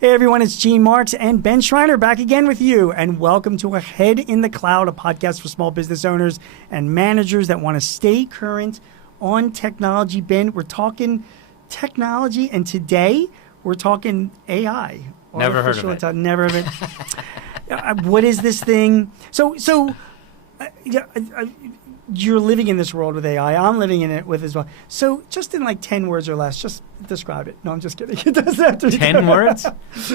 Hey everyone, it's Gene Marks and Ben Schreiner back again with you, and welcome to Ahead in the Cloud, a podcast for small business owners and managers that want to stay current on technology. Ben, we're talking technology, and today we're talking AI. Never heard of it. Never heard of it. What is this thing? So you're living in this world with AI. I'm living in it with as well. So just in like 10 words or less, just describe it. No, I'm just kidding. It doesn't have to be 10 words?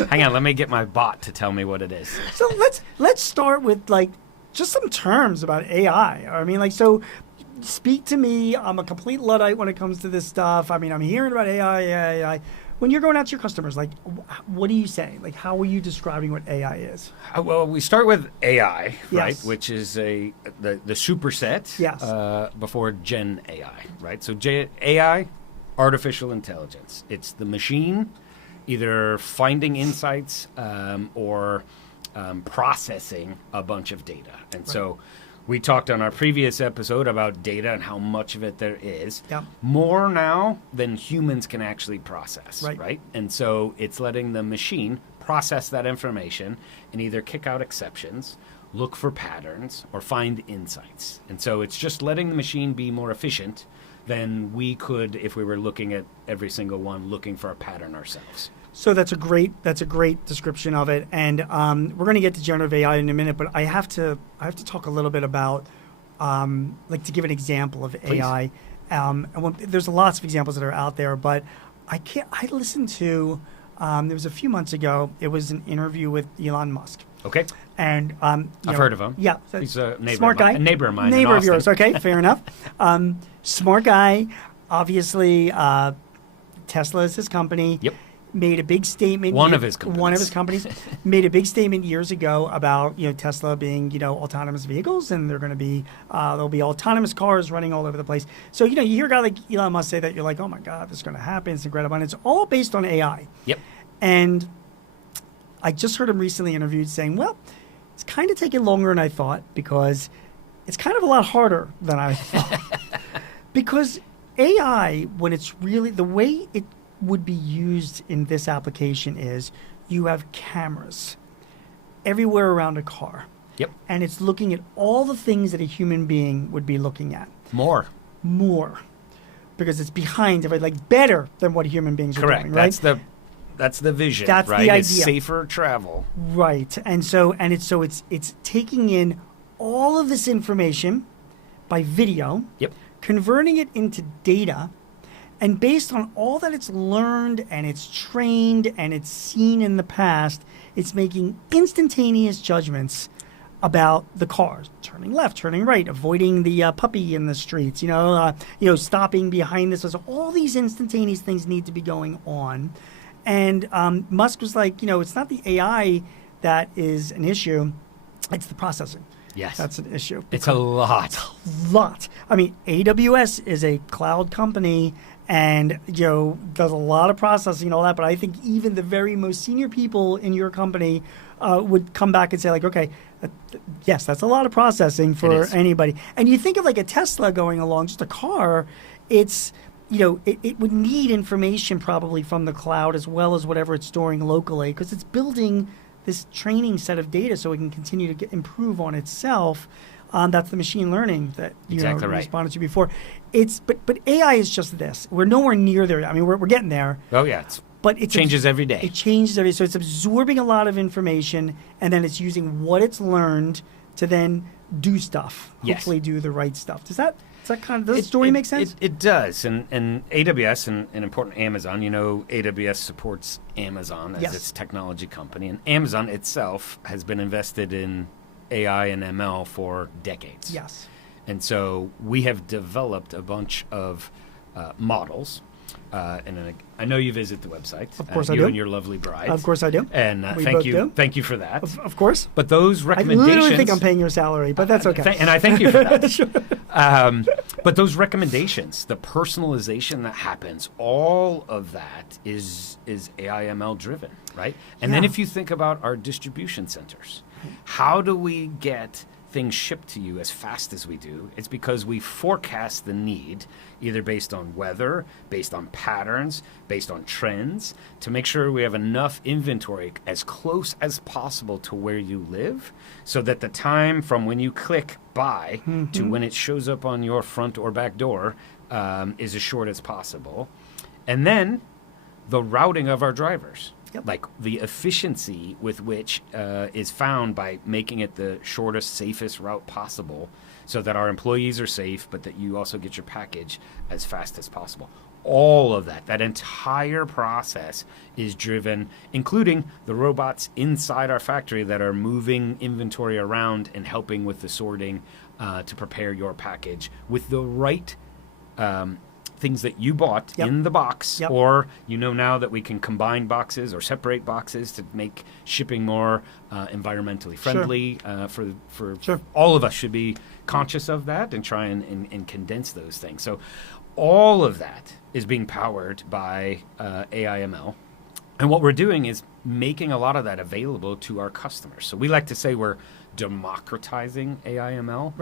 Hang on, let me get my bot to tell me what it is. So let's start with like just some terms about AI. I mean, like, so speak to me. I'm a complete Luddite when it comes to this stuff. I mean, I'm hearing about AI. When you're going out to your customers, like, what do you say? Like, how are you describing what AI is? Well, we start with AI, right, Yes. which is the superset Yes. before Gen AI, right? So AI, artificial intelligence. It's the machine either finding insights or processing a bunch of data. And so we talked on our previous episode about data and how much of it there is. Yep. More now than humans can actually process, Right. right? And so it's letting the machine process that information and either kick out exceptions, look for patterns, or find insights. And so it's just letting the machine be more efficient than we could if we were looking at every single one, looking for a pattern ourselves. So that's a great description of it, and we're going to get to generative AI in a minute. But I have to talk a little bit about like to give an example of Please. AI. There's lots of examples that are out there, but I listened to there was a few months ago. It was an interview with Elon Musk, Okay, and I've heard of him. Yeah, He's a neighbor, smart guy, a neighbor of mine. in neighbor of yours. Austin. Okay, fair enough. Smart guy, obviously. Tesla is his company. Yep. Made a big statement. One of his companies. Made a big statement years ago about Tesla being autonomous vehicles, and they're going to be there'll be autonomous cars running all over the place. So you hear a guy like Elon Musk say that, you're like, oh my God, this is going to happen. It's incredible, and it's all based on AI. Yep. And I just heard him recently interviewed saying, well, it's kind of taking longer than I thought because it's kind of a lot harder than I thought. Because AI, when it's really the way it would be used in this application is you have cameras everywhere around a car. Yep. And it's looking at all the things that a human being would be looking at. More. Because it's behind it, like better than what human beings Correct. are doing, right? That's the vision. That's right? the idea. It's safer travel. Right. And so it's taking in all of this information by video, Yep. converting it into data, and based on all that it's learned and it's trained and it's seen in the past, it's making instantaneous judgments about the cars, turning left, turning right, avoiding the puppy in the streets, stopping behind this. So all these instantaneous things need to be going on. And Musk was like, it's not the AI that is an issue, it's the processing. Yes. That's an issue. It's a lot. I mean, AWS is a cloud company and does a lot of processing and all that, but I think even the very most senior people in your company would come back and say, like, okay, yes, that's a lot of processing for anybody. And you think of like a Tesla going along, just a car, it's it would need information probably from the cloud as well as whatever it's storing locally, because it's building this training set of data so it can continue to improve on itself. That's the machine learning that you responded to before. But AI is just this. We're nowhere near there. I mean, we're getting there. Oh yeah, it changes every day. It changes every day. So it's absorbing a lot of information, and then it's using what it's learned to then do stuff. Yes. Hopefully, do the right stuff. Does the story make sense? It does. And AWS and important Amazon, AWS supports Amazon as its technology company. And Amazon itself has been invested in AI and ML for decades. Yes. And so we have developed a bunch of models. And I know you visit the website. Of course I do. You and your lovely bride. Of course I do. And We both do. Thank you for that. Of course. But those recommendations... I literally think I'm paying your salary, but that's okay. And I thank you for that. Sure. But those recommendations, the personalization that happens, all of that is AI ML driven, right? And then if you think about our distribution centers, how do we get things shipped to you as fast as we do, it's because we forecast the need, either based on weather, based on patterns, based on trends, to make sure we have enough inventory as close as possible to where you live, so that the time from when you click buy to when it shows up on your front or back door is as short as possible. And then the routing of our drivers. Yep. Like the efficiency with which is found by making it the shortest, safest route possible, so that our employees are safe, but that you also get your package as fast as possible. All of that entire process is driven, including the robots inside our factory that are moving inventory around and helping with the sorting to prepare your package with the right things that you bought in the box, or now that we can combine boxes or separate boxes to make shipping more environmentally friendly. For all of us should be conscious of that and try and condense those things. So all of that is being powered by AI/ML. And what we're doing is making a lot of that available to our customers. So we like to say we're democratizing AI/ML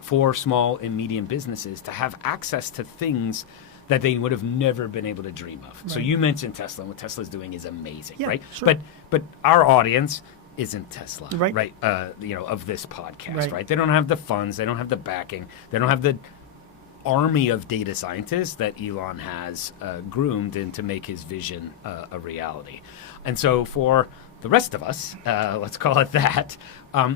for small and medium businesses to have access to things that they would have never been able to dream of. Right. So you mentioned Tesla, and what Tesla's doing is amazing, right? Sure. But our audience isn't Tesla, right? Of this podcast, right? They don't have the funds, they don't have the backing, they don't have the army of data scientists that Elon has groomed in to make his vision a reality. And so for the rest of us, let's call it that,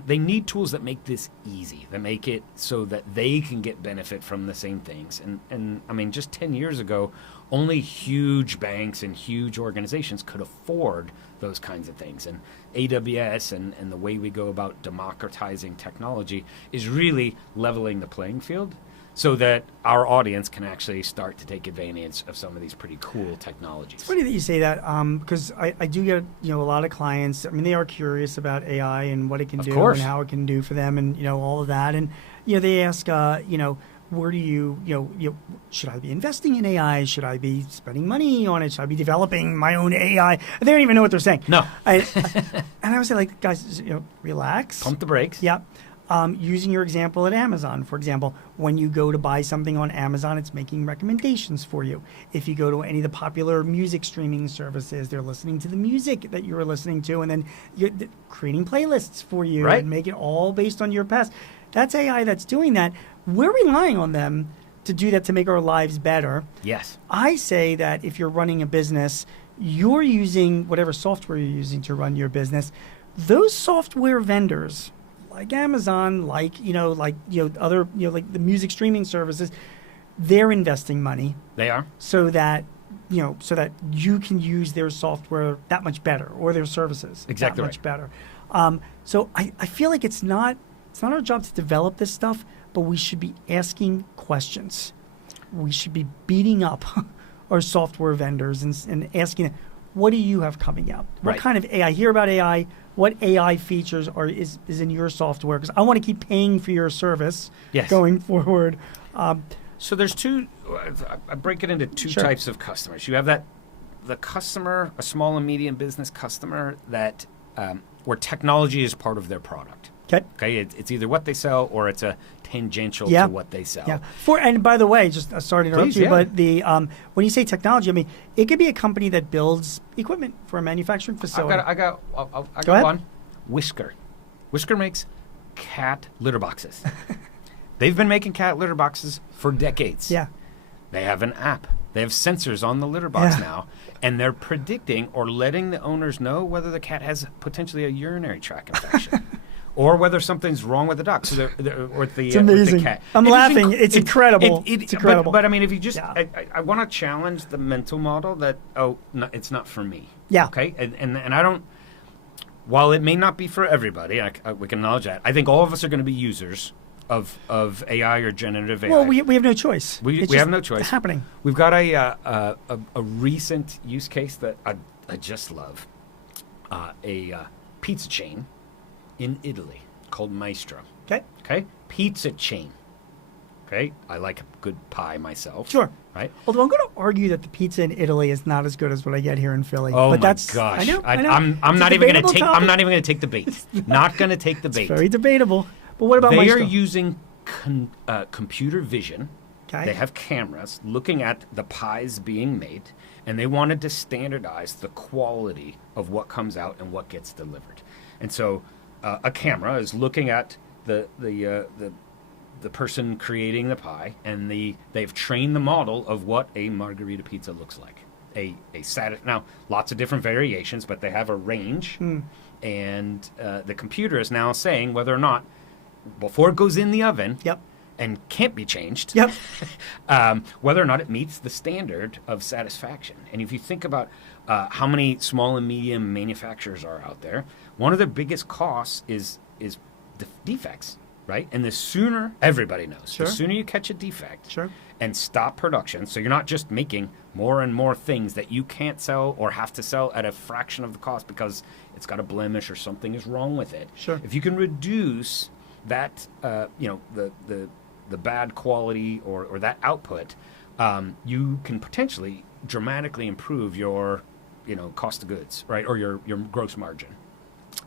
they need tools that make this easy, that make it so that they can get benefit from the same things. And I mean, just 10 years ago, only huge banks and huge organizations could afford those kinds of things. And AWS and the way we go about democratizing technology is really leveling the playing field, so that our audience can actually start to take advantage of some of these pretty cool technologies. It's funny that you say that, because I do get a lot of clients. I mean, they are curious about AI and what it can do and how it can do for them, and all of that. And they ask, where do you should I be investing in AI? Should I be spending money on it? Should I be developing my own AI? They don't even know what they're saying. No. And I would say, like, guys, relax. Pump the brakes. Yeah. Using your example at Amazon, for example, when you go to buy something on Amazon, it's making recommendations for you. If you go to any of the popular music streaming services, they're listening to the music that you were listening to, and then you're creating playlists for you and make it all based on your past. That's AI that's doing that. We're relying on them to do that to make our lives better. Yes. I say that if you're running a business, you're using whatever software you're using to run your business. Those software vendors, like Amazon, like other like the music streaming services, they're investing money. They are, so that you can use their software that much better, or their services that much better. So I feel like it's not our job to develop this stuff, but we should be asking questions. We should be beating up our software vendors and asking them, what do you have coming out? What kind of AI? Hear about AI. What AI features is in your software? Because I want to keep paying for your service going forward. So there's two. I break it into two types of customers. You have the customer, a small and medium business customer that where technology is part of their product. Okay. It's either what they sell or it's a tangential to what they sell. Yeah. And by the way, just sorry to interrupt you, but the when you say technology, I mean it could be a company that builds equipment for a manufacturing facility. I got one. Whisker. Whisker makes cat litter boxes. They've been making cat litter boxes for decades. Yeah. They have an app. They have sensors on the litter box now, and they're predicting or letting the owners know whether the cat has potentially a urinary tract infection. Or whether something's wrong with the dog, it's amazing. With the cat. I'm laughing. It's incredible. It's incredible. But I mean, if you just, I want to challenge the mental model that it's not for me. Yeah. Okay. And I don't. While it may not be for everybody, we can acknowledge that. I think all of us are going to be users of AI or generative AI. Well, we have no choice. We have no choice. It's happening. We've got a recent use case that I just love. A pizza chain in Italy called Maestro. Okay. Pizza chain. Okay. I like a good pie myself. Sure. Right. Although I'm going to argue that the pizza in Italy is not as good as what I get here in Philly. Oh, but my gosh! I know. I'm not even going to take. I'm not even going to take the bait. Not going to take the bait. It's very debatable. But what about They Maestro? are using computer vision. Okay. They have cameras looking at the pies being made, and they wanted to standardize the quality of what comes out and what gets delivered. And so a camera is looking at the person creating the pie, and they've trained the model of what a margarita pizza looks like. Now, lots of different variations, but they have a range, and the computer is now saying whether or not, before it goes in the oven, Yep. and can't be changed, Yep. whether or not it meets the standard of satisfaction. And if you think about how many small and medium manufacturers are out there, one of the biggest costs is defects, right? And the sooner, everybody knows, Sure. the sooner you catch a defect Sure. and stop production, so you're not just making more and more things that you can't sell or have to sell at a fraction of the cost because it's got a blemish or something is wrong with it. Sure. If you can reduce that, the bad quality or that output, you can potentially dramatically improve your, cost of goods, right, or your gross margin.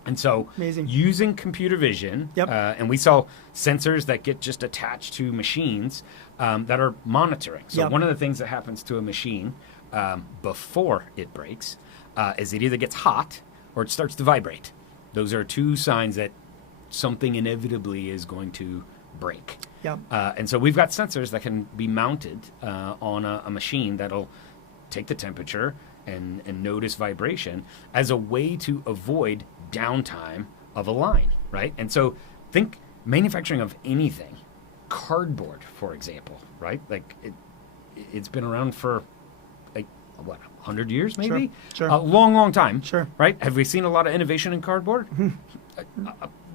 And so, Amazing. using computer vision, Yep. And we sell sensors that get just attached to machines that are monitoring. So Yep. one of the things that happens to a machine before it breaks is it either gets hot or it starts to vibrate. Those are two signs that something inevitably is going to break. Yep. And so we've got sensors that can be mounted on a machine that'll take the temperature and notice vibration as a way to avoid downtime of a line, right? And so think manufacturing of anything, cardboard, for example, right? Like it's been around for like, 100 years maybe? Sure. A long time. Sure. Right? Have we seen a lot of innovation in cardboard?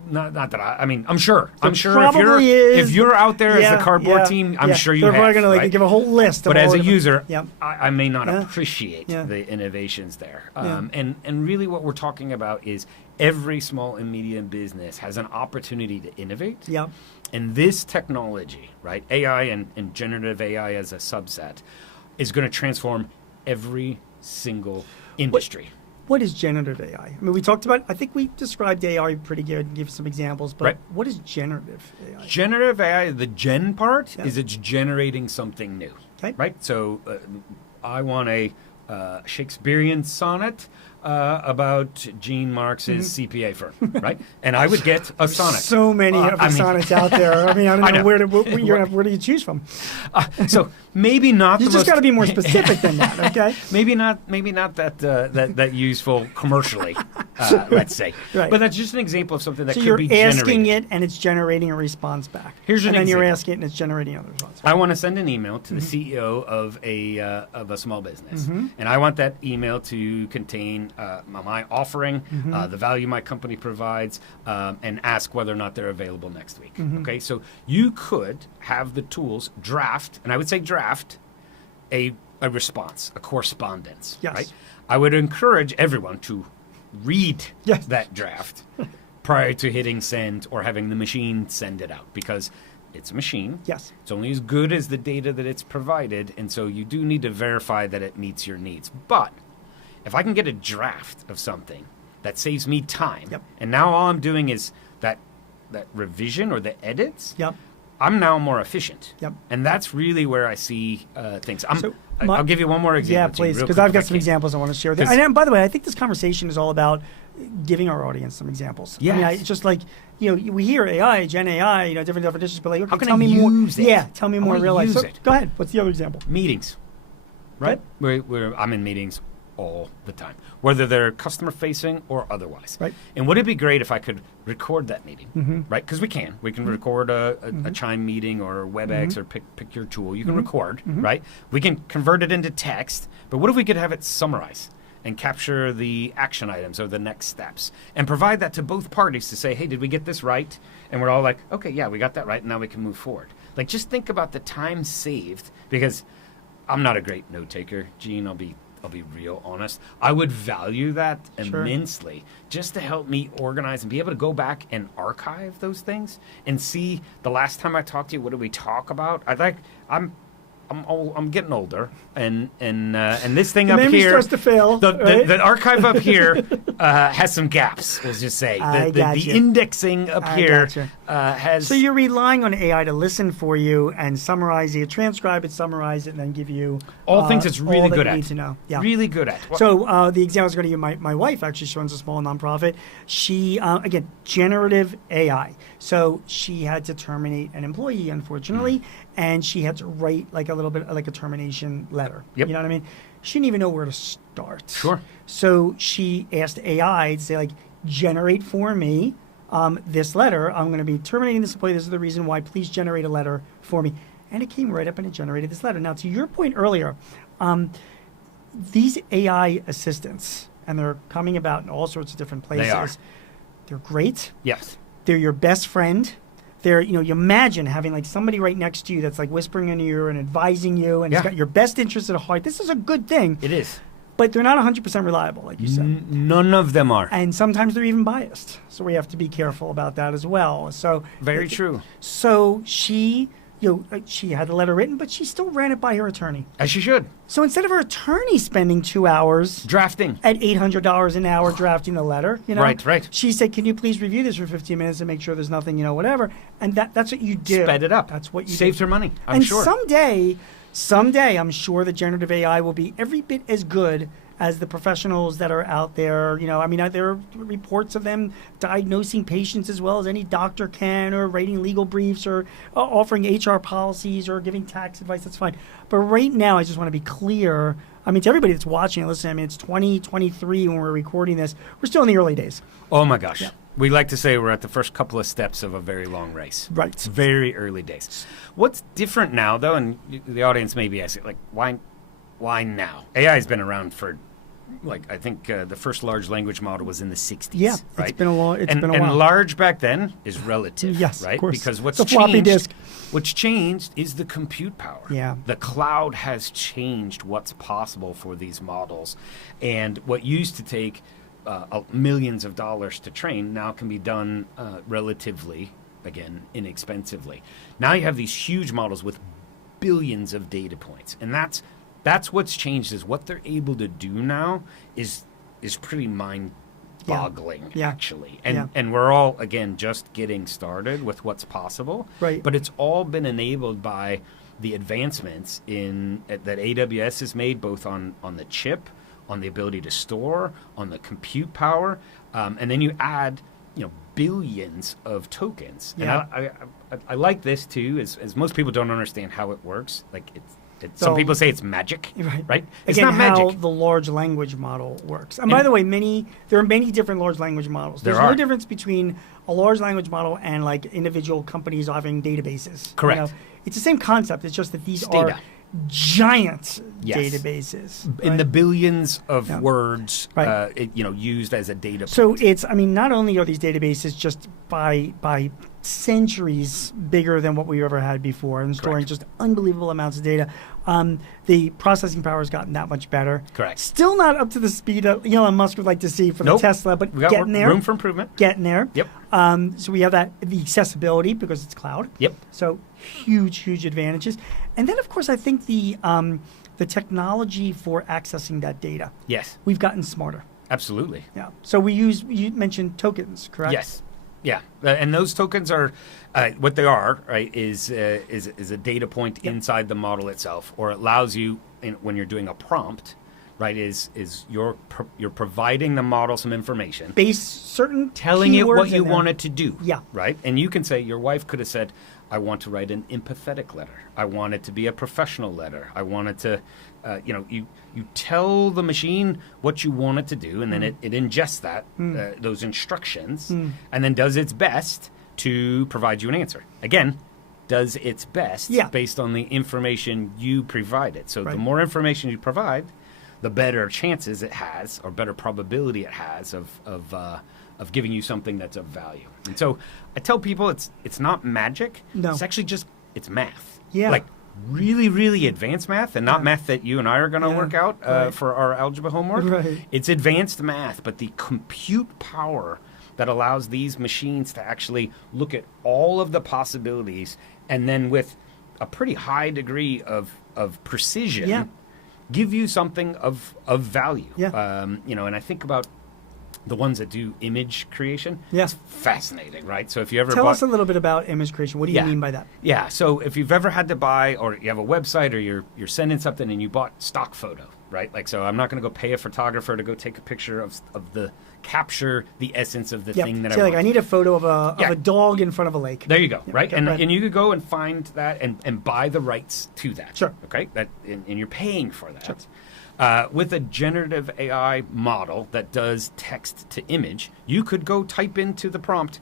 Not that I'm sure. I'm sure probably if you're out there as the cardboard team, I'm sure you They're have. probably going to give a whole list. But of as all a the- user, Yep. I may not Yeah. appreciate Yeah. the innovations there. Yeah. And really what we're talking about is every small and medium business has an opportunity to innovate. Yep. And this technology, right, AI and generative AI as a subset, is going to transform every single industry. What is generative AI? I mean, we talked about, I think we described AI pretty good and gave some examples, but Right. what is generative AI? Generative AI, the gen part, Yeah. is it's generating something new. Okay. Right? So I want a Shakespearean sonnet about Gene Marx's CPA firm, right? And I would get a sonnet. So many of the sonnets out there. I mean, I don't I know, know. where do you choose from? So maybe not. You the just most- got to be more specific than that, okay? Maybe not that useful commercially, let's say. Right. But that's just an example of something that So could you're be asking generated. it and it's generating a response back. Here's an and then you're example. asking it and it's generating another response. I want to send an email to the Mm-hmm. CEO of a small business, and I want that email to contain my offering, Mm-hmm. the value my company provides, and ask whether or not they're available next week. Mm-hmm. Okay, so you could have the tools draft, and I would say draft a response, a correspondence. Yes. Right? I would encourage everyone to read Yes. that draft prior to hitting send or having the machine send it out, because it's a machine. Yes. It's only as good as the data that it's provided, and so you do need to verify that it meets your needs. But if I can get a draft of something that saves me time, Yep. and now all I'm doing is that revision or the edits, Yep. I'm now more efficient. Yep. And that's really where I see things. So I'll give you one more example. Yeah, too, please, real because quick, I've if got I some can. examples I want to share with you. 'Cause- And by the way, I think this conversation is all about giving our audience some examples. I mean, Yes. it's just like, we hear AI, Gen AI, different definitions, but like, okay, How can tell I me use more. it? Yeah, tell me I more wanna real life. use So, it. go ahead. What's the other example? Meetings, right? I'm in meetings all the time, whether they're customer facing or otherwise. Right. And would it be great if I could record that meeting, right? Because we can record a Chime meeting or WebEx or pick your tool. You can record, right? We can convert it into text, but what if we could have it summarize and capture the action items or the next steps and provide that to both parties to say, hey, did we get this right? And we're all like, okay, yeah, we got that right, and now we can move forward. Like, just think about the time saved, because I'm not a great note taker, Gene. I'll be real honest. I would value that Sure. immensely, just to help me organize and be able to go back and archive those things and see the last time I talked to you, what did we talk about? I'm getting older, and this thing The up memory here starts to fail. Right? the archive up here has some gaps. Let's just say I the gotcha. indexing up here gotcha. has. So you're relying on AI to listen for you and summarize it, transcribe it, summarize it, and then give you all things it's really all that good you at. need to know. Yeah. Really good at. So the example I was going to give, my wife actually, she runs a small nonprofit. She, again, generative AI. So she had to terminate an employee, unfortunately, and she had to write like a little bit like a termination letter. Yep. You know what I mean? She didn't even know where to start. Sure. So she asked AI to say, like, generate for me this letter. I'm going to be terminating this employee. This is the reason why. Please generate a letter for me. And it came right up and it generated this letter. Now, to your point earlier, these AI assistants, and they're coming about in all sorts of different places. They are. They're great. Yes. They're your best friend. They're, you imagine having like somebody right next to you that's like whispering in your ear and advising you, and it's got your best interest at heart. This is a good thing. It is. But they're not 100% reliable, like you said. None of them are. And sometimes they're even biased. So we have to be careful about that as well. So Very true. So she, she had the letter written, but she still ran it by her attorney. As she should. So instead of her attorney spending 2 hours Drafting. at $800 an hour drafting the letter, Right. she said, "Can you please review this for 15 minutes and make sure there's nothing, whatever." And that's what you did. Sped it up. That's what you saved did. her money. I'm and sure. someday, I'm sure that generative AI will be every bit as good as the professionals that are out there. There are reports of them diagnosing patients as well as any doctor can, or writing legal briefs, or offering HR policies, or giving tax advice. That's fine. But right now, I just want to be clear. To everybody that's watching and listening, it's 2023 when we're recording this. We're still in the early days. Oh my gosh. Yeah. We like to say we're at the first couple of steps of a very long race. Right. It's very early days. What's different now, though, and the audience may be asking, like, why now? AI has been around for, I think the first large language model was in the 60s. Yeah, right? it's been a while. And large back then is relative. Yes, right? of course. Because It's a floppy disk. What's changed is the compute power. Yeah. The cloud has changed what's possible for these models. And what used to take millions of dollars to train now can be done relatively, again, inexpensively. Now you have these huge models with billions of data points. And that's what's changed, is what they're able to do now is pretty mind-boggling, actually. And we're all, again, just getting started with what's possible. Right. But it's all been enabled by the advancements that AWS has made, both on the chip, on the ability to store, on the compute power, and then you add billions of tokens. Yeah. And I like this too, as most people don't understand how it works. Some people say it's magic, right? It's Again, not magic. how the large language model works. And by the way, there are many different large language models. There's no difference between a large language model and like individual companies having databases. Correct. It's the same concept. It's just that these are giant databases. In the billions of words, Right. Used as a data point. So it's, not only are these databases just by centuries bigger than what we've ever had before, and storing just unbelievable amounts of data, the processing power has gotten that much better. Correct. Still not up to the speed that Elon Musk would like to see for the Tesla, but we got getting there. Room for improvement. Getting there. Yep. So we have the accessibility because it's cloud. Yep. So huge advantages. And then, of course, I think the technology for accessing that data. Yes. We've gotten smarter. Absolutely. Yeah. So you mentioned tokens, correct? Yes. Yeah. And those tokens are what they are, right? Is a data point inside the model itself, or it allows you when you're doing a prompt, right? Is you're providing the model some information, certain telling it what keywords you want it to do. Yeah. Right. And you can say, your wife could have said, I want to write an empathetic letter. I want it to be a professional letter. I want it to, you tell the machine what you want it to do, and then it ingests those instructions, and then does its best to provide you an answer. Again, does its best based on the information you provided. So the more information you provide, the better chances it has, or better probability it has of giving you something that's of value. And so I tell people it's not magic. No. It's actually it's math. Yeah. Like really, really advanced math, and not math that you and I are going to work out for our algebra homework. Right. It's advanced math, but the compute power that allows these machines to actually look at all of the possibilities, and then with a pretty high degree of of precision Yeah. give you something of value. Yeah. And I think about the ones that do image creation. Yeah. It's fascinating, right? So if you ever Tell us a little bit about image creation. What do you mean by that? Yeah. So if you've ever had to buy, or you have a website, or you're sending something and you bought stock photo, right? Like, so I'm not going to go pay a photographer to go take a picture of capture the essence of the thing that I want. I need a photo of a dog in front of a lake. There you go, Yeah, right? okay, And you could go and find that and buy the rights to that. Sure. Okay. And you're paying for that. Sure. With a generative AI model that does text to image, you could go type into the prompt,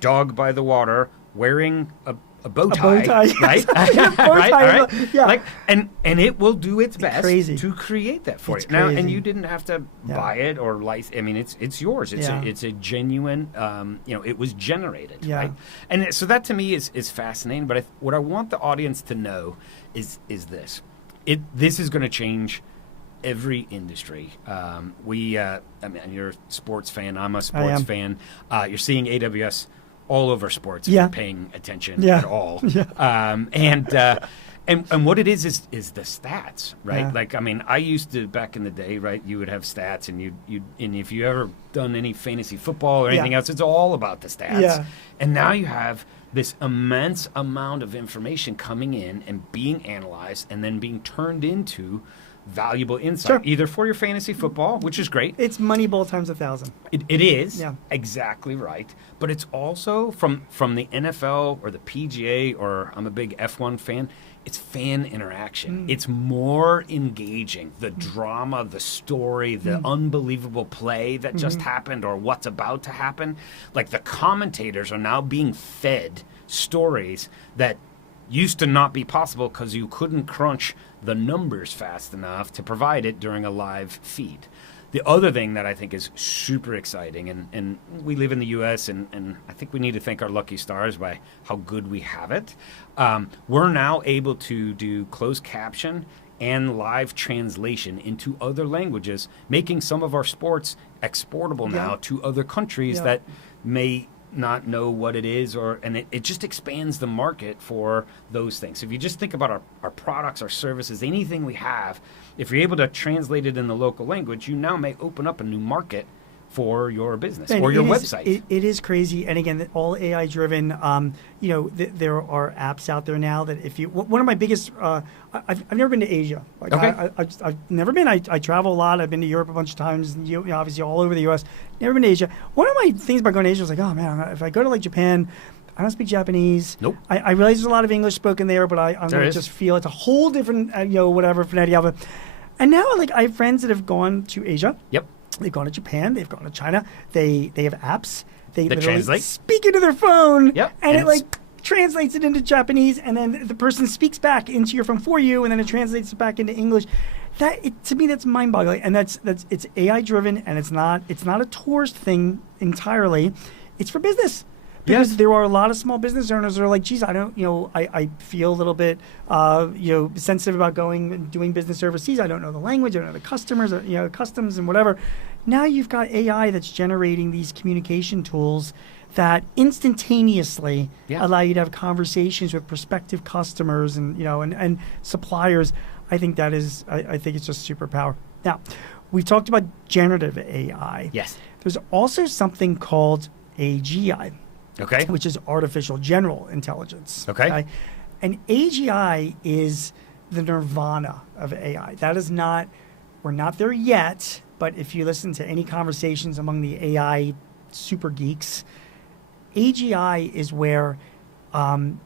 "dog by the water, wearing a bow tie," right? Right? All right? Yeah. Like, and it will do its best crazy. to create that for It's you. Now, and crazy. you didn't have to buy it or license. I mean, it's yours. It's a genuine. It was generated, Yeah. right? And so that to me is fascinating. But what I want the audience to know is this: this is going to change every industry. I mean, you're a sports fan. I'm a sports fan. You're seeing AWS all over sports if you're paying attention at all. Yeah. And what it is the stats, right? Yeah. Like, I mean, I used to back in the day, right? You would have stats, and and if you ever done any fantasy football or anything else, it's all about the stats. Yeah. And now you have this immense amount of information coming in and being analyzed and then being turned into valuable insight, either for your fantasy football, which is great. It's Moneyball times 1,000. It is. Yeah. Exactly right. But it's also from the NFL or the PGA, or I'm a big F1 fan, it's fan interaction. It's more engaging. The drama, the story, the unbelievable play that just happened or what's about to happen. Like, the commentators are now being fed stories that used to not be possible because you couldn't crunch the numbers fast enough to provide it during a live feed. The other thing that I think is super exciting, and we live in the U.S., and I think we need to thank our lucky stars by how good we have it. We're now able to do closed caption and live translation into other languages, making some of our sports exportable now to other countries that may not know what it is, and it just expands the market for those things. So if you just think about our products, our services, anything we have, if you're able to translate it in the local language, you now may open up a new market for your business or your website. It is crazy, and again, all AI driven. There are apps out there now that if you. One of my biggest. I've never been to Asia. Like, okay. I've never been. I travel a lot. I've been to Europe a bunch of times. And obviously all over the U.S. Never been to Asia. One of my things about going to Asia was like, oh man, if I go to like Japan, I don't speak Japanese. Nope. I realize there's a lot of English spoken there, but I'm going to just feel it's a whole different, whatever, phonetic alphabet. And now, like, I have friends that have gone to Asia. Yep. They've gone to Japan. They've gone to China. They have apps. They literally translate. speak into their phone. Yep. And it like translates it into Japanese, and then the person speaks back into your phone for you, and then it translates it back into English. To me, that's mind-boggling, and that's it's AI driven, and it's not a tourist thing entirely. It's for business. Because there are a lot of small business owners that are like, geez, I don't, I feel a little bit, sensitive about going and doing business overseas. I don't know the language. I don't know the customers, customs and whatever. Now you've got AI that's generating these communication tools that instantaneously allow you to have conversations with prospective customers and suppliers. I think that is, I think it's just superpower. Now, we've talked about generative AI. Yes. There's also something called AGI. Okay. Which is artificial general intelligence. Okay. And AGI is the nirvana of AI. That is not, we're not there yet, but if you listen to any conversations among the AI super geeks, AGI is where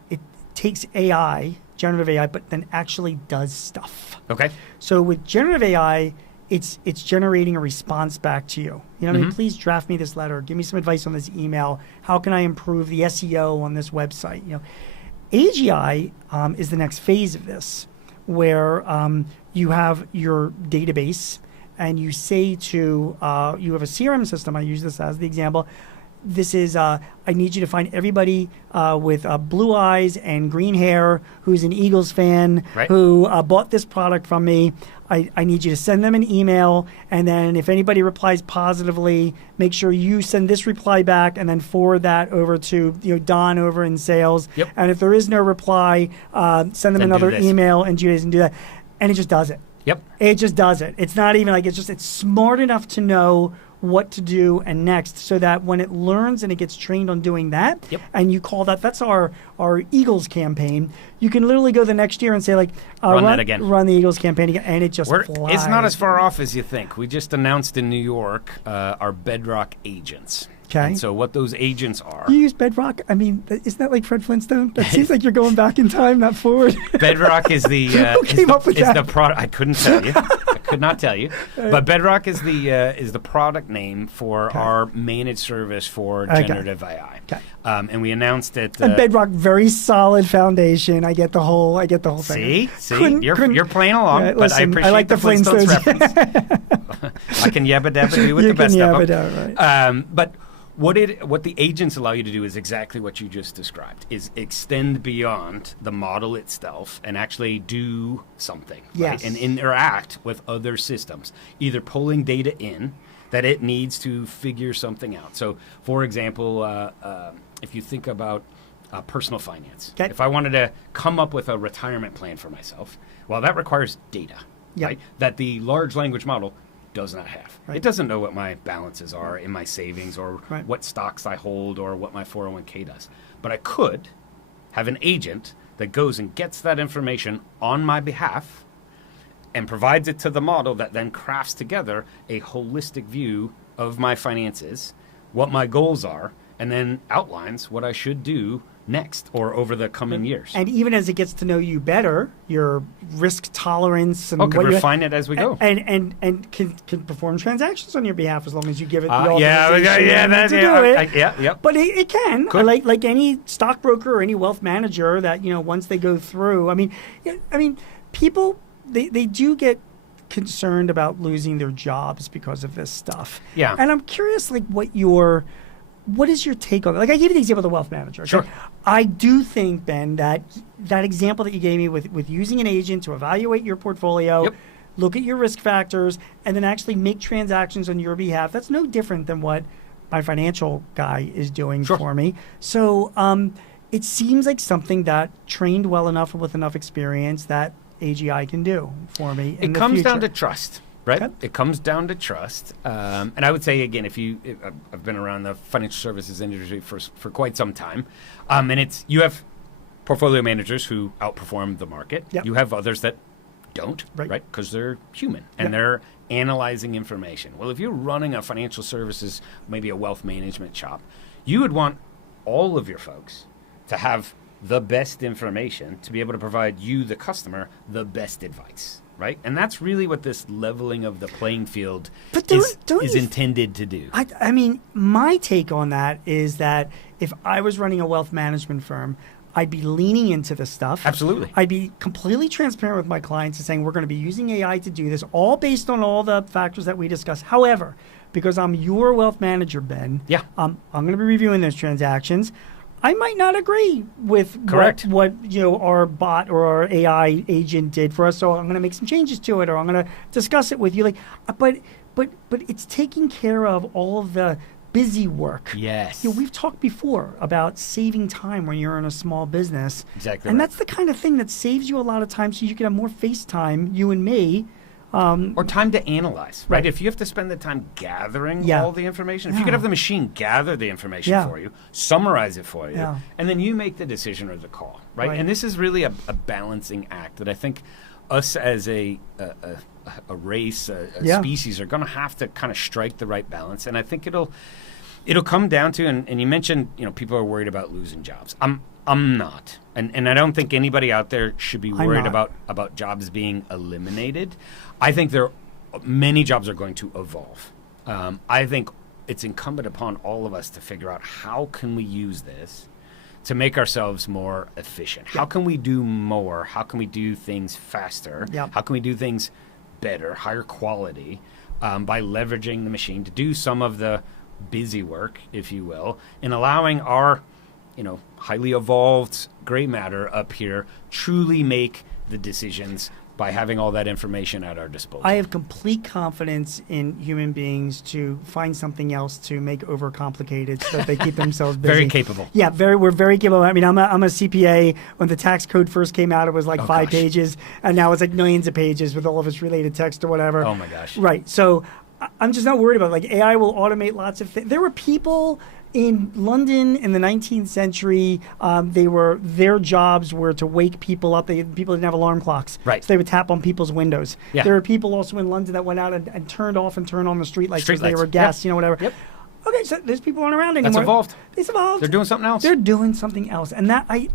it takes AI, generative AI, but then actually does stuff. Okay. So with generative AI, it's generating a response back to you. You know what I mean? Please draft me this letter. Give me some advice on this email. How can I improve the SEO on this website? AGI is the next phase of this, where you have your database and you say to, you have a CRM system. I use this as the example. this is, I need you to find everybody with blue eyes and green hair who's an Eagles fan, Right. who bought this product from me. I need you to send them an email, and then if anybody replies positively, make sure you send this reply back and then forward that over to Don over in sales. Yep. And if there is no reply, send them Then do another this. email and do that. And it just does it. Yep. It just does it. It's not even like it's smart enough to know what to do and next, so that when it learns and it gets trained on doing that, Yep. and you call that's our Eagles campaign, you can literally go the next year and say, like, Run that again. Run the Eagles campaign again, and it just flies. It's not as far off as you think. We just announced in New York our Bedrock agents. Okay. And so what those agents are. You use Bedrock? I mean, isn't that like Fred Flintstone? That seems like you're going back in time, not forward. Bedrock is the Who came up with that? the product. I couldn't tell you. I could not tell you. But Bedrock is the product name for our managed service for generative AI. Okay. And we announced it. And Bedrock, very solid foundation. I get the whole thing. See, you're playing along, Right, but listen, I appreciate I like the Flintstones Flintstones. reference. I can yabba dabba do with You the best can of them. yabba dabba, right. But what the agents allow you to do is exactly what you just described, is extend beyond the model itself and actually do something. Yes. Right? And interact with other systems, either pulling data in that it needs to figure something out. So, for example, if you think about personal finance, Okay. if I wanted to come up with a retirement plan for myself, well, that requires data, Yep. right? That the large language model does not have. Right. It doesn't know what my balances are in my savings or Right. what stocks I hold or what my 401k does. But I could have an agent that goes and gets that information on my behalf and provides it to the model that then crafts together a holistic view of my finances, what my goals are, and then outlines what I should do next or over the coming years. And even as it gets to know you better, your risk tolerance and Can what you refine it as we go. and can perform transactions on your behalf as long as you give it the yeah, authorization to do it. yeah. But it can, Could. like any stockbroker or any wealth manager that once they go through. I mean, people they do get concerned about losing their jobs because of this stuff. Yeah. And I'm curious, like, what is your take on it? Like, I gave you the example of the wealth manager. Okay? Sure. I do think, Ben, that example that you gave me with using an agent to evaluate your portfolio, Yep. look at your risk factors, and then actually make transactions on your behalf, that's no different than what my financial guy is doing Sure. for me. So it seems like something that trained well enough and with enough experience that AGI can do for me in It the comes future. down to trust, right? Okay. It comes down to trust. And I would say, again, I've been around the financial services industry for quite some time. And you have portfolio managers who outperform the market. Yep. You have others that don't, Right. right? Because they're human and Yep. they're analyzing information. Well, if you're running a financial services, maybe a wealth management shop, you would want all of your folks to have the best information to be able to provide you, the customer, the best advice, right? And that's really what this leveling of the playing field But is don't you intended to do. I mean, my take on that is that if I was running a wealth management firm, I'd be leaning into this stuff. Absolutely. I'd be completely transparent with my clients and saying we're going to be using AI to do this, all based on all the factors that we discussed. However, because I'm your wealth manager, Ben, Yeah. I'm going to be reviewing those transactions. I might not agree with Correct. what our bot or our AI agent did for us, so I'm going to make some changes to it, or I'm going to discuss it with you. Like, but it's taking care of all of the busy work. Yes. We've talked before about saving time when you're in a small business. Exactly And right. that's the kind of thing that saves you a lot of time, so you can have more face time, you and me. Or time to analyze, right? Right. If you have to spend the time gathering Yeah. all the information, if you Yeah. could have the machine gather the information Yeah. for you, summarize it for you, Yeah. and then you make the decision or the call, right? Right. And this is really a balancing act that I think us as a race, a Yeah. species, are going to have to kind of strike the right balance. And I think it'll come down to, and you mentioned, people are worried about losing jobs. I'm not. And I don't think anybody out there should be worried not. about jobs being eliminated. I think many jobs are going to evolve. I think it's incumbent upon all of us to figure out how can we use this to make ourselves more efficient. How can we do more? How can we do things faster? Yep. How can we do things better, higher quality, by leveraging the machine to do some of the busy work, if you will, and allowing our, highly evolved gray matter up here truly make the decisions by having all that information at our disposal. I have complete confidence in human beings to find something else to make overcomplicated so that they keep themselves busy. Very capable. Yeah, we're very capable. I mean, I'm a CPA. When the tax code first came out, it was like 5 pages, and now it's like millions of pages with all of its related text or whatever. Oh my gosh. Right. So I'm just not worried about it. Like AI will automate lots of things. There were people in London in the 19th century, their jobs were to wake people up. People didn't have alarm clocks, right? So they would tap on people's windows. Yeah. There were people also in London that went out and turned off and turned on the street lights because they were gas, whatever. Yep. Okay, so there's people aren't around anymore. That's evolved. It's evolved. They're doing something else. They're doing something else. And that I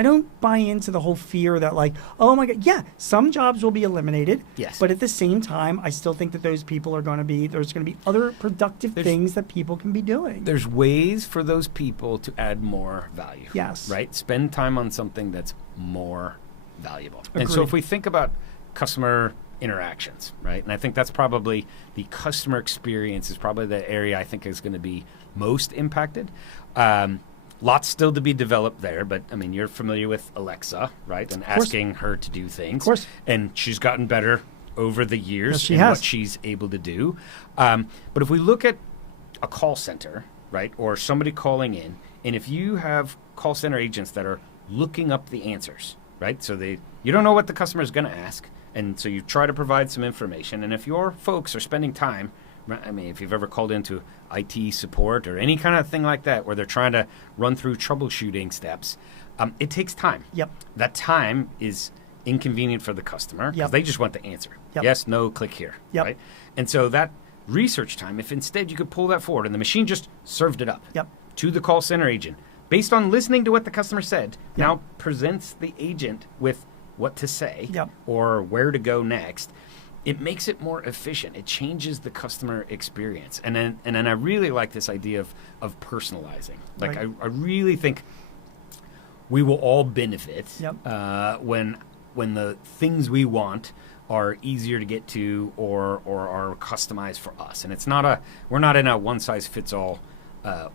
don't buy into the whole fear that like, oh my God, yeah, some jobs will be eliminated. Yes. But at the same time, I still think that those people are there's going to be other productive things that people can be doing. There's ways for those people to add more value. Yes. Right? Spend time on something that's more valuable. Agreed. And so if we think about customer interactions, right? And I think that's probably the customer experience is probably the area I think is going to be most impacted. Lots still to be developed there, but I mean, you're familiar with Alexa, right? And asking her to do things. Of course. And she's gotten better over the years Yes, in what she's able to do. But if we look at a call center, right, or somebody calling in, and if you have call center agents that are looking up the answers, right? So you don't know what the customer is going to ask. And so you try to provide some information. And if your folks are spending time, I mean, if you've ever called into IT support or any kind of thing like that where they're trying to run through troubleshooting steps, it takes time. Yep. That time is inconvenient for the customer because they just want the answer. Yep. Yes, no, click here. Yep. Right? And so that research time, if instead you could pull that forward and the machine just served it up to the call center agent, based on listening to what the customer said, now presents the agent with what to say or where to go next, it makes it more efficient. It changes the customer experience. And then I really like this idea of personalizing. Like I really think we will all benefit when the things we want are easier to get to or are customized for us. And we're not in a one-size-fits-all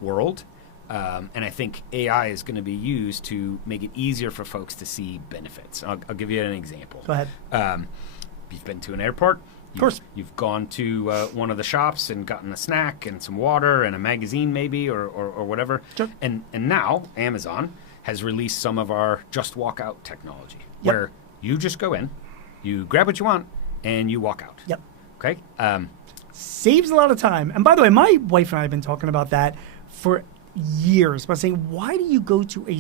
world. And I think AI is going to be used to make it easier for folks to see benefits. I'll give you an example. Go ahead. You've been to an airport. Of course. You've gone to one of the shops and gotten a snack and some water and a magazine maybe or whatever. Sure. And now Amazon has released some of our Just Walk Out technology where you just go in, you grab what you want, and you walk out. Yep. Okay? Saves a lot of time. And by the way, my wife and I have been talking about that for years, by saying, why do you go to a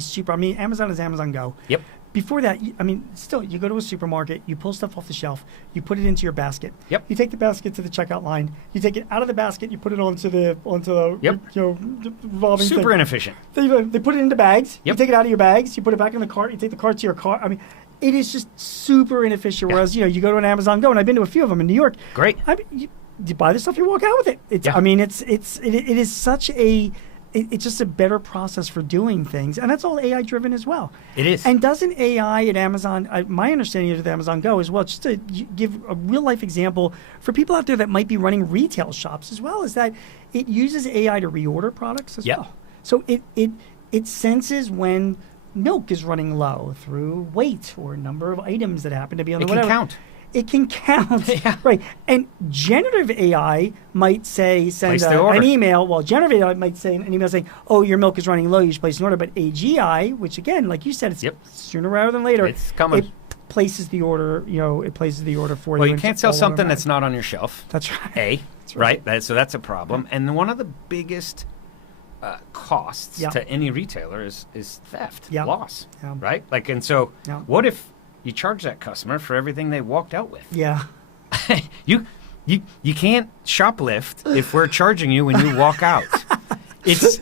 Amazon is Amazon Go. Yep. Before that, you go to a supermarket, you pull stuff off the shelf, you put it into your basket. Yep. You take the basket to the checkout line, you take it out of the basket, you put it onto the revolving Super thing. inefficient. They put it into bags. Yep. You take it out of your bags, you put it back in the cart, you take the cart to your car. I mean, it is just super inefficient. Whereas, you go to an Amazon Go, and I've been to a few of them in New York. Great. You buy the stuff, you walk out with it. It is such a... It's just a better process for doing things, and that's all AI driven as well. It is. And doesn't AI at Amazon, my understanding of the Amazon Go as well, just to give a real life example for people out there that might be running retail shops as well, is that it uses AI to reorder products as well. So it senses when milk is running low through weight or number of items that happen to be on the whatever. It can count. It can count, right? And generative AI might send an email. Well, generative AI might say an email saying, "Oh, your milk is running low. You should place an order." But AGI, which again, like you said, it's sooner rather than later. It's coming. It places the order. It places the order for you. Well, you can't sell something that's not on your shelf. That's right. That's right. So that's a problem. And one of the biggest costs to any retailer is theft, loss, right? Like, and so what if you charge that customer for everything they walked out with? Yeah. You can't shoplift if we're charging you when you walk out.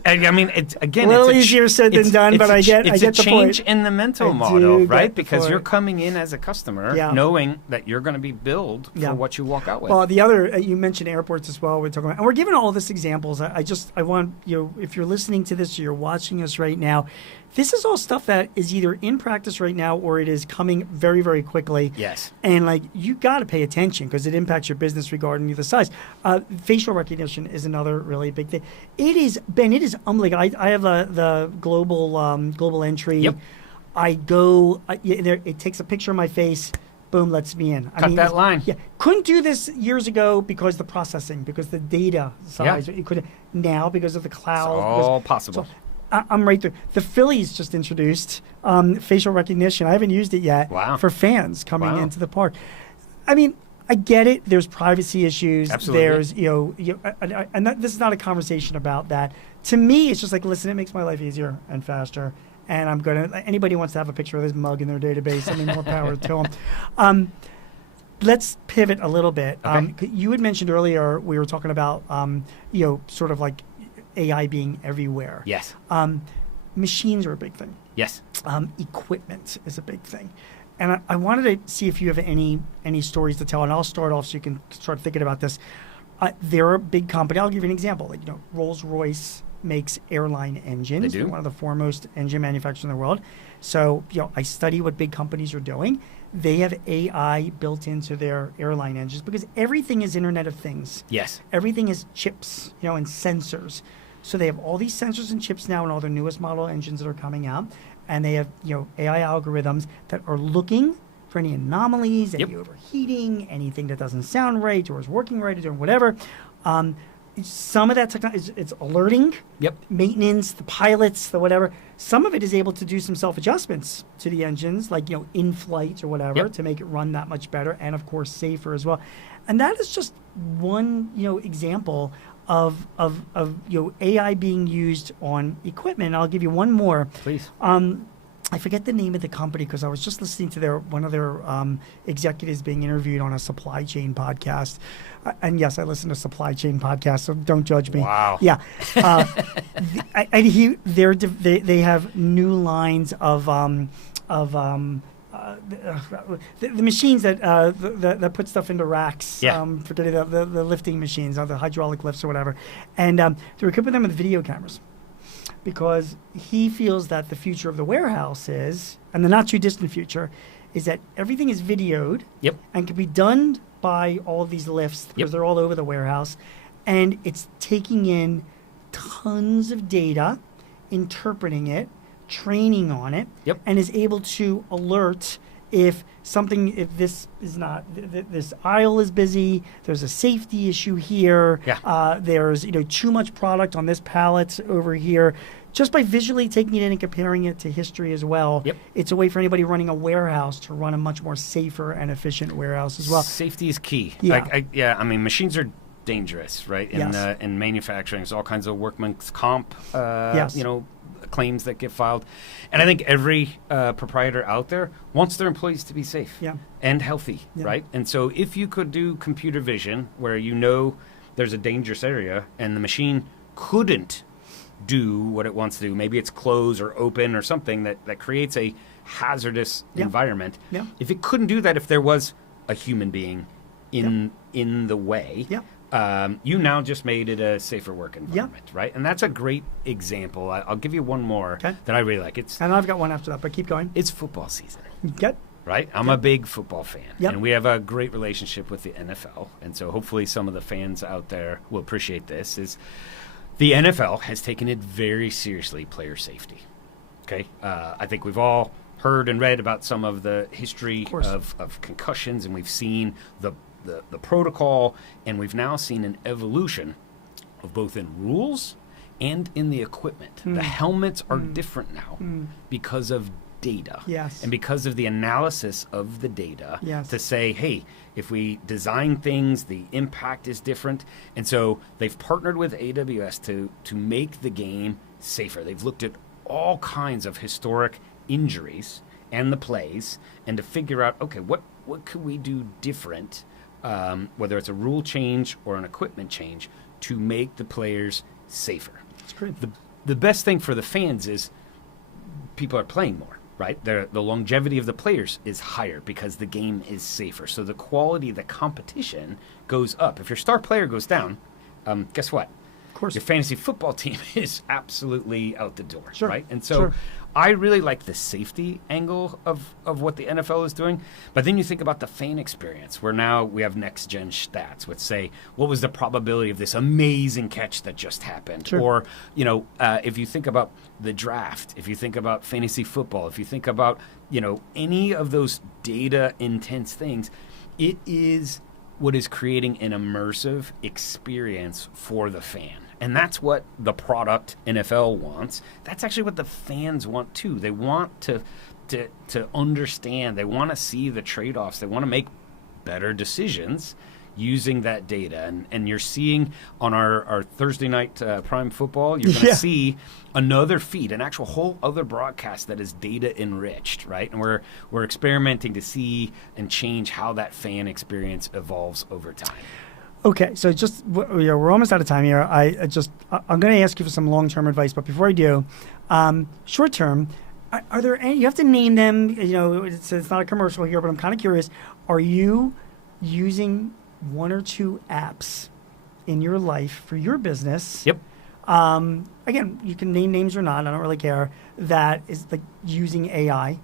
I mean, it's again, A little it's easier said than done, but I get the point. It's a change in the mental model, right? Because you're point. coming in as a customer knowing that you're going to be billed for what you walk out with. Well, the other, you mentioned airports as well. We're talking about, and we're giving all this examples. I want, if you're listening to this or you're watching us right now, this is all stuff that is either in practice right now or it is coming very, very quickly. Yes. And like you got to pay attention because it impacts your business regarding the size. Facial recognition is another really big thing. It is, Ben, it is unbelievable. I have the global entry. Yep. I go, it takes a picture of my face. Boom, lets me in. Cut that line. Yeah, couldn't do this years ago because the processing, because the data size. You could now because of the cloud. It's all possible. So I'm right there. The Phillies just introduced facial recognition. I haven't used it yet. Wow. For fans coming into the park. I mean, I get it. There's privacy issues. Absolutely. There's this is not a conversation about that. To me, it's just like, listen, it makes my life easier and faster. And I'm going to, anybody wants to have a picture of this mug in their database, I mean, more power to them. Let's pivot a little bit. Okay. You had mentioned earlier, we were talking about, sort of like AI being everywhere. Yes. Machines are a big thing. Yes. Equipment is a big thing. And I wanted to see if you have any stories to tell, and I'll start off so you can start thinking about this. They're a big company. I'll give you an example. Like, Rolls-Royce makes airline engines. They do. They're one of the foremost engine manufacturers in the world. So, I study what big companies are doing. They have AI built into their airline engines because everything is Internet of Things. Yes. Everything is chips, and sensors. So they have all these sensors and chips now in all their newest model engines that are coming out. And they have, AI algorithms that are looking for any anomalies, any overheating, anything that doesn't sound right or is working right or doing whatever. Some of that technology, it's alerting, maintenance, the pilots, the whatever. Some of it is able to do some self-adjustments to the engines, like, in flight or whatever, to make it run that much better and, of course, safer as well. And that is just one, example of AI being used on equipment. And I'll give you one more. Please. I forget the name of the company because I was just listening to one of their executives being interviewed on a supply chain podcast. And yes, I listen to supply chain podcasts, so don't judge me. Wow. Yeah. They have new lines of the machines that put stuff into racks, forgetting the lifting machines, the hydraulic lifts or whatever. And they're equipping them with video cameras because he feels that the future of the warehouse is, and the not too distant future, is that everything is videoed and can be done by all of these lifts because they're all over the warehouse. And it's taking in tons of data, interpreting it, training on it, and is able to alert if this is not, this aisle is busy, there's a safety issue here, there's too much product on this pallet over here. Just by visually taking it in and comparing it to history as well, it's a way for anybody running a warehouse to run a much more safer and efficient warehouse as well. Safety is key. Yeah. I mean, machines are dangerous, right? In manufacturing, there's all kinds of workman's comp, claims that get filed. And I think every proprietor out there wants their employees to be safe and healthy, right? And so if you could do computer vision where there's a dangerous area and the machine couldn't do what it wants to do, maybe it's closed or open or something that creates a hazardous environment. If it couldn't do that, if there was a human being in the way, you now just made it a safer work environment, right? And that's a great example. I'll give you one more that I really like. And I've got one after that, but keep going. It's football season. Right? I'm a big football fan. And we have a great relationship with the NFL. And so hopefully some of the fans out there will appreciate this. The NFL has taken it very seriously, player safety. Okay? I think we've all heard and read about some of the history of concussions, and we've seen the protocol, and we've now seen an evolution of both in rules and in the equipment. The helmets are different now because of data. And because of the analysis of the data to say, hey, if we design things, the impact is different. And so they've partnered with AWS to make the game safer. They've looked at all kinds of historic injuries and the plays and to figure out, okay, what could we do different, whether it's a rule change or an equipment change, to make the players safer. That's great. The best thing for the fans is people are playing more, right? The longevity of the players is higher because the game is safer. So the quality of the competition goes up. If your star player goes down, guess what? Of course. Your fantasy football team is absolutely out the door, Sure. right? And so I really like the safety angle of what the NFL is doing. But then you think about the fan experience, where now we have next-gen stats, which say, what was the probability of this amazing catch that just happened? Sure. Or, if you think about the draft, if you think about fantasy football, if you think about, any of those data-intense things, it is what is creating an immersive experience for the fan. And that's what the product NFL wants. That's actually what the fans want too. They want to understand. They want to see the trade-offs. They want to make better decisions using that data. And you're seeing on our Thursday night Prime Football, you're going to see another feed, an actual whole other broadcast that is data enriched, right? And we're experimenting to see and change how that fan experience evolves over time. Okay, so we're almost out of time here. I'm going to ask you for some long-term advice, but before I do, short-term, are there any? You have to name them. It's not a commercial here, but I'm kind of curious. Are you using one or two apps in your life for your business? Yep. Again, you can name names or not. I don't really care. That is like using AI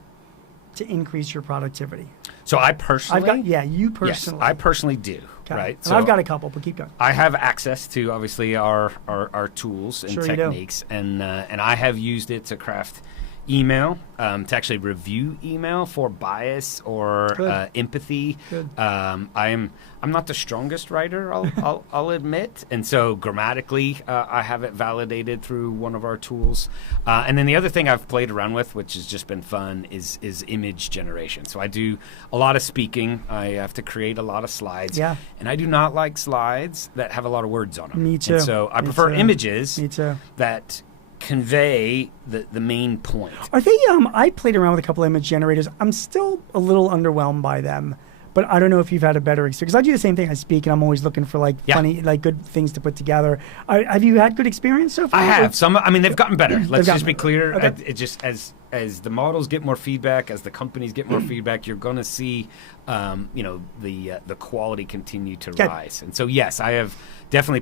to increase your productivity. So I personally, you personally. Yes, I personally do. Okay. Right. And I've got a couple, but keep going. I have access to obviously our tools and Sure techniques, and I have used it to craft email, to actually review email for bias or empathy. Good. I'm not the strongest writer, I'll admit, and so grammatically I have it validated through one of our tools. And then the other thing I've played around with, which has just been fun, is image generation. So I do a lot of speaking. I have to create a lot of slides. Yeah. And I do not like slides that have a lot of words on them. Me too. And so I prefer images Me too. that convey the main point. Are they? I played around with a couple image generators. I'm still a little underwhelmed by them, but I don't know if you've had a better experience. Because I do the same thing. I speak, and I'm always looking for funny, good things to put together. Have you had good experience so far? I have. Some. I mean, they've gotten better. Let's just be better. clear. Okay. It just as the models get more feedback, as the companies get more feedback, you're going to see, the quality continue to rise. And so, yes, I have definitely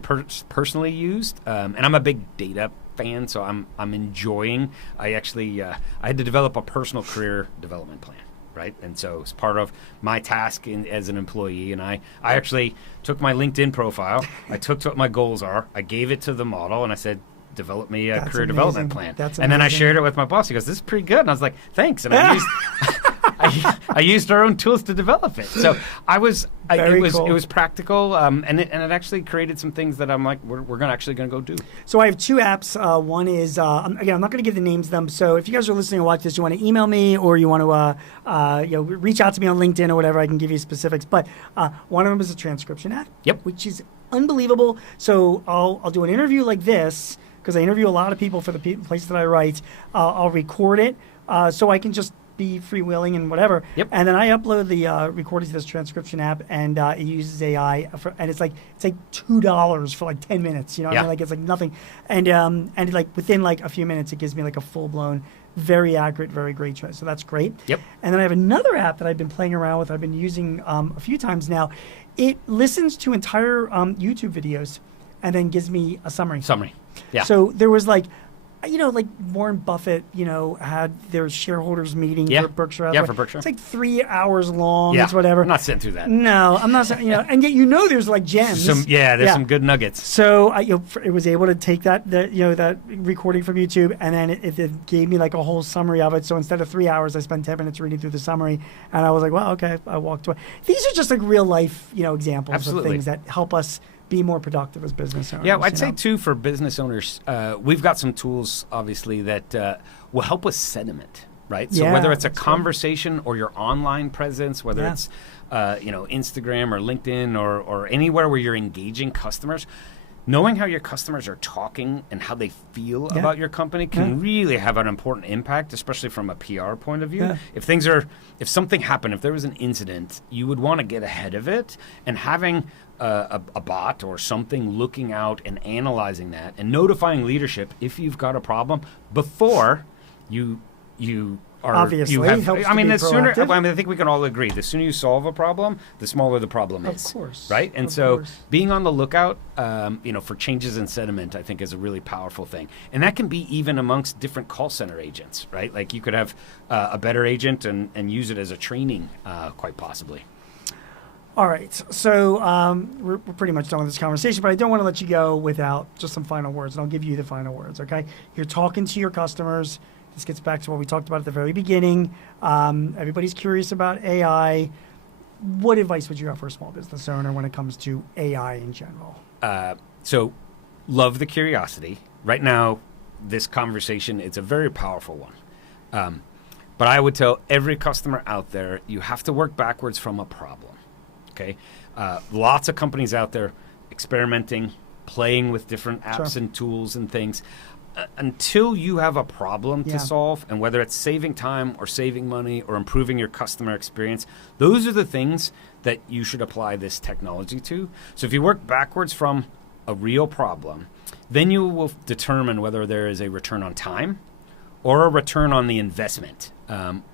personally used, and I'm a big data fan, so I'm enjoying. I actually I had to develop a personal career development plan, right? And so it's part of my task as an employee. And I actually took my LinkedIn profile, I took what my goals are, I gave it to the model, and I said, develop me a career development plan. And then I shared it with my boss. He goes, "This is pretty good." And I was like, "Thanks." And I used our own tools to develop it. So it was practical, and it actually created some things that I'm like, we're actually going to go do. So I have two apps. One is again, I'm not going to give the names of them. So if you guys are listening and watch this, you want to email me or you want to reach out to me on LinkedIn or whatever, I can give you specifics. But one of them is a transcription app. Yep. Which is unbelievable. So I'll do an interview like this because I interview a lot of people for the place that I write. I'll record it so I can just be freewheeling and whatever. Yep. And then I upload the recording to this transcription app, and it uses AI, and it's like $2 for like 10 minutes. I mean, it's like nothing, and like within like a few minutes, it gives me like a full blown, very accurate, very great choice. So that's great. Yep. And then I have another app that I've been playing around with. I've been using a few times now. It listens to entire YouTube videos, and then gives me a summary. Yeah. So there was like Warren Buffett, had their shareholders meeting for Berkshire. Yeah, for Berkshire. It's like 3 hours long. Yeah. It's whatever. I'm not sitting through that. No, I'm not. And yet there's like gems. There's some good nuggets. So it was able to take that recording from YouTube, and then it gave me like a whole summary of it. So instead of 3 hours, I spent 10 minutes reading through the summary, and I was like, well, okay. I walked away. These are just like real life, examples of things that help us be more productive as business owners. Yeah, I'd say too for business owners, we've got some tools obviously that will help with sentiment, right? So whether it's a conversation or your online presence, whether it's Instagram or LinkedIn or anywhere where you're engaging customers, knowing how your customers are talking and how they feel about your company can really have an important impact, especially from a PR point of view. Yeah. If something happened, if there was an incident, you would want to get ahead of it, and having a bot or something looking out and analyzing that and notifying leadership if you've got a problem before you are obviously helps to be the sooner. proactive. I think we can all agree. The sooner you solve a problem, the smaller the problem is. Of course, right? And of so, course. being on the lookout, for changes in sentiment, I think is a really powerful thing, and that can be even amongst different call center agents, right? Like you could have a better agent and use it as a training, quite possibly. All right, so we're pretty much done with this conversation, but I don't want to let you go without just some final words, and I'll give you the final words, okay? You're talking to your customers. This gets back to what we talked about at the very beginning. Everybody's curious about AI. What advice would you have for a small business owner when it comes to AI in general? So, love the curiosity. Right now, this conversation, it's a very powerful one. But I would tell every customer out there, you have to work backwards from a problem. Okay, lots of companies out there experimenting, playing with different apps and tools and things. Until you have a problem to solve, and whether it's saving time or saving money or improving your customer experience, those are the things that you should apply this technology to. So if you work backwards from a real problem, then you will determine whether there is a return on time or a return on the investment,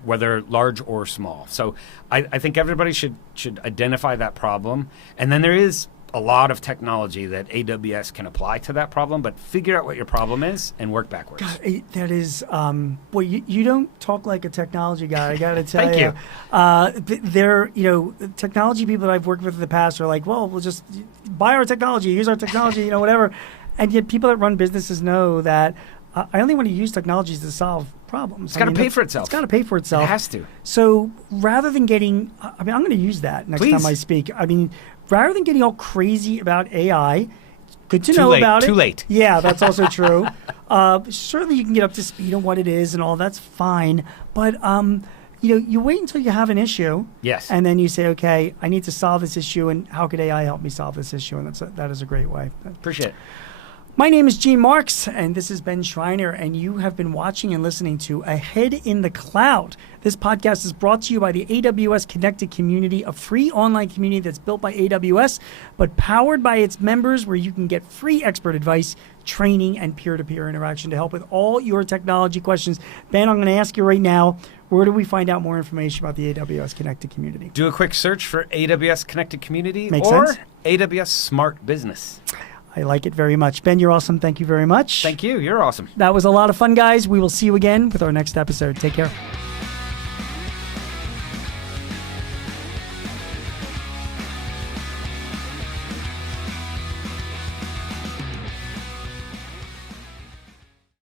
whether large or small. So I think everybody should identify that problem. And then there is a lot of technology that AWS can apply to that problem, but figure out what your problem is and work backwards. God, that is, well, you don't talk like a technology guy, I got to tell Thank you. There, technology people that I've worked with in the past are like, well, we'll just buy our technology, use our technology, whatever. And yet people that run businesses know that I only want to use technologies to solve problems. It's got to pay for itself. It's got to pay for itself. It has to. So rather than getting, I'm going to use that next time I speak. Rather than getting all crazy about AI, good to know about it. Too late. Yeah, that's also true. Certainly you can get up to speed on what it is and all. That's fine. But, you wait until you have an issue. Yes. And then you say, okay, I need to solve this issue, and how could AI help me solve this issue? And that is a great way. Appreciate it. My name is Gene Marks, and this is Ben Schreiner, and you have been watching and listening to Ahead in the Cloud. This podcast is brought to you by the AWS Connected Community, a free online community that's built by AWS, but powered by its members, where you can get free expert advice, training, and peer-to-peer interaction to help with all your technology questions. Ben, I'm going to ask you right now, where do we find out more information about the AWS Connected Community? Do a quick search for AWS Connected Community Makes or sense. AWS Smart Business. I like it very much. Ben, you're awesome. Thank you very much. Thank you. You're awesome. That was a lot of fun, guys. We will see you again with our next episode. Take care.